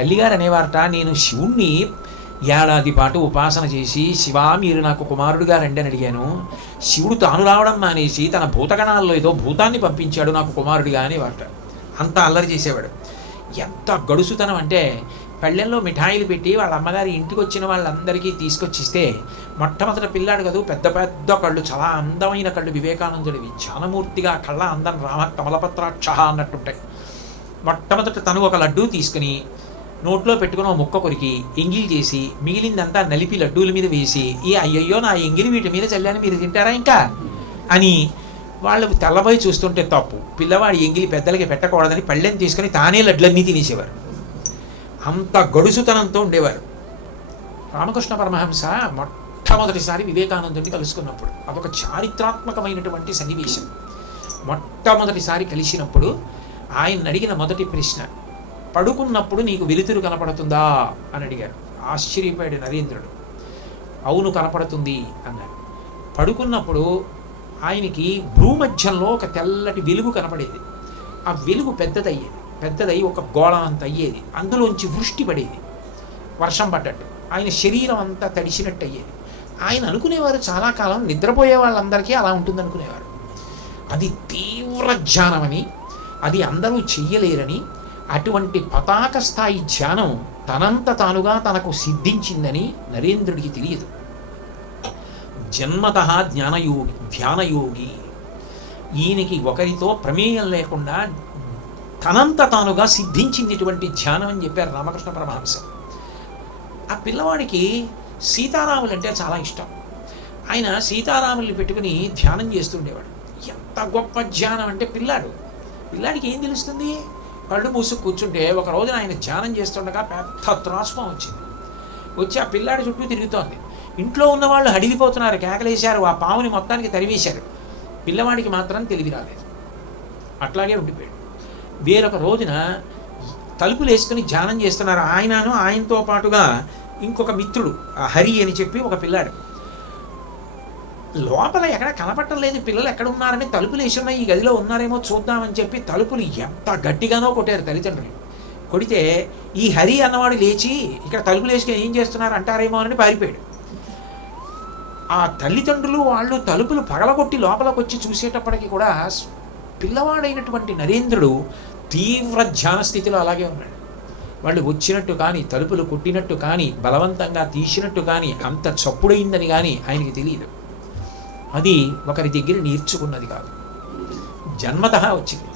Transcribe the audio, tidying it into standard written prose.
తల్లిగారు అనేవారట, నేను శివుణ్ణి ఏడాది పాటు ఉపాసన చేసి, శివా మీరు నాకు కుమారుడుగా రండి అని అడిగాను. శివుడు తాను రావడం మానేసి తన భూతగణాల్లో ఏదో భూతాన్ని పంపించాడు నాకు కుమారుడిగా అనేవారట. అంత అల్లరి చేసేవాడు. ఎంత గడుసుతనం అంటే, పళ్ళెంలో మిఠాయిలు పెట్టి వాళ్ళ అమ్మగారి ఇంటికి వచ్చిన వాళ్ళందరికీ తీసుకొచ్చిస్తే, మొట్టమొదటి పిల్లాడు కదూ, పెద్ద పెద్ద కళ్ళు, చాలా అందమైన కళ్ళు వివేకానందుడివి, జ్ఞానమూర్తిగా కళ్ళ అందం రామ కమలపత్రాక్ష అన్నట్టుంటాయి. మొట్టమొదట తను ఒక లడ్డూ తీసుకుని నోట్లో పెట్టుకుని ఒక ముక్క కొరికి ఎంగిలి చేసి మిగిలిందంతా నలిపి లడ్డూల మీద వేసి, ఈ అయ్యయ్యో నా ఎంగిలి వీటి మీద చల్లాని మీరు తింటారా ఇంకా అని వాళ్ళు తెల్లబోయి చూస్తుంటే తప్పు, పిల్లవాడి ఎంగిలి పెద్దలకి పెట్టకూడదని పళ్ళెని తీసుకుని తానే లడ్లన్నీ తినేసేవారు. అంత గడుసుతనంతో ఉండేవారు. రామకృష్ణ పరమహంస మొట్టమొదటిసారి వివేకానందుడిని కలుసుకున్నప్పుడు అదొక చారిత్రాత్మకమైనటువంటి సన్నివేశం. మొట్టమొదటిసారి కలిసినప్పుడు ఆయన అడిగిన మొదటి ప్రశ్న, పడుకున్నప్పుడు నీకు వెలుతురు కనపడుతుందా అని అడిగారు. ఆశ్చర్యపోయాడు నరేంద్రుడు. అవును కనపడుతుంది అన్నారు. పడుకున్నప్పుడు ఆయనకి భూమధ్యంలో ఒక తెల్లటి వెలుగు కనపడేది. ఆ వెలుగు పెద్దదై ఒక గోళం అంత అయ్యేది. అందులోంచి వృష్టి పడేది, వర్షం పడ్డట్టు. ఆయన శరీరం అంతా తడిసినట్టు అయ్యేది. ఆయన అనుకునేవారు చాలా కాలం నిద్రపోయే వాళ్ళందరికీ అలా ఉంటుంది అనుకునేవారు. అది తీవ్ర ధ్యానమని, అది అందరూ చెయ్యలేరని, అటువంటి పతాక స్థాయి ధ్యానం తనంత తానుగా తనకు సిద్ధించిందని నరేంద్రుడికి తెలియదు. జన్మత ధ్యానయోగి. ఈయనకి ఒకరితో ప్రమేయం లేకుండా తనంత తానుగా సిద్ధించినటువంటి ధ్యానం అని చెప్పారు రామకృష్ణ పరమహంస. ఆ పిల్లవాడికి సీతారాములు అంటే చాలా ఇష్టం. ఆయన సీతారాముల్ని పెట్టుకుని ధ్యానం చేస్తుండేవాడు. ఎంత గొప్ప ధ్యానం అంటే, పిల్లాడికి ఏం తెలుస్తుంది? కళ్ళు మూసుకు కూర్చుంటే ఒక రోజున ఆయన ధ్యానం చేస్తుండగా పెద్ద త్రాసుపం వచ్చింది. వచ్చి ఆ పిల్లాడి చుట్టూ తిరుగుతోంది. ఇంట్లో ఉన్న వాళ్ళు హడిలిపోతున్నారు, కేకలేశారు, ఆ పాముని మొత్తానికి తరివేశారు. పిల్లవాడికి మాత్రం తెలివి రాలేదు, అట్లాగే ఉండిపోయాడు. వేరొక రోజున తలుపులు వేసుకుని ధ్యానం చేస్తున్నారు ఆయనను, ఆయనతో పాటుగా ఇంకొక మిత్రుడు, హరి అని చెప్పి ఒక పిల్లాడు. లోపల ఎక్కడ కనపడటం లేదు, పిల్లలు ఎక్కడ ఉన్నారని తలుపులు వేసి ఉన్నాయి, ఈ గదిలో ఉన్నారేమో చూద్దామని చెప్పి తలుపులు ఎంత గట్టిగానో కొట్టారు తల్లిదండ్రులు. కొడితే ఈ హరి అన్నవాడు లేచి ఇక్కడ తలుపులు వేసుకుని ఏం చేస్తున్నారు అంటారేమో అని పారిపోయాడు. ఆ తల్లిదండ్రులు వాళ్ళు తలుపులు పగలగొట్టి లోపలికి వచ్చి చూసేటప్పటికి కూడా పిల్లవాడైనటువంటి నరేంద్రుడు తీవ్ర ధ్యాన స్థితిలో అలాగే ఉన్నాడు. వాళ్ళు వచ్చినట్టు కానీ, తలుపులు కొట్టినట్టు కానీ, బలవంతంగా తీసినట్టు కానీ, అంత చప్పుడైందని కానీ ఆయనకి తెలియదు. అది ఒకరి దగ్గర నేర్చుకున్నది కాదు, జన్మతః వచ్చింది.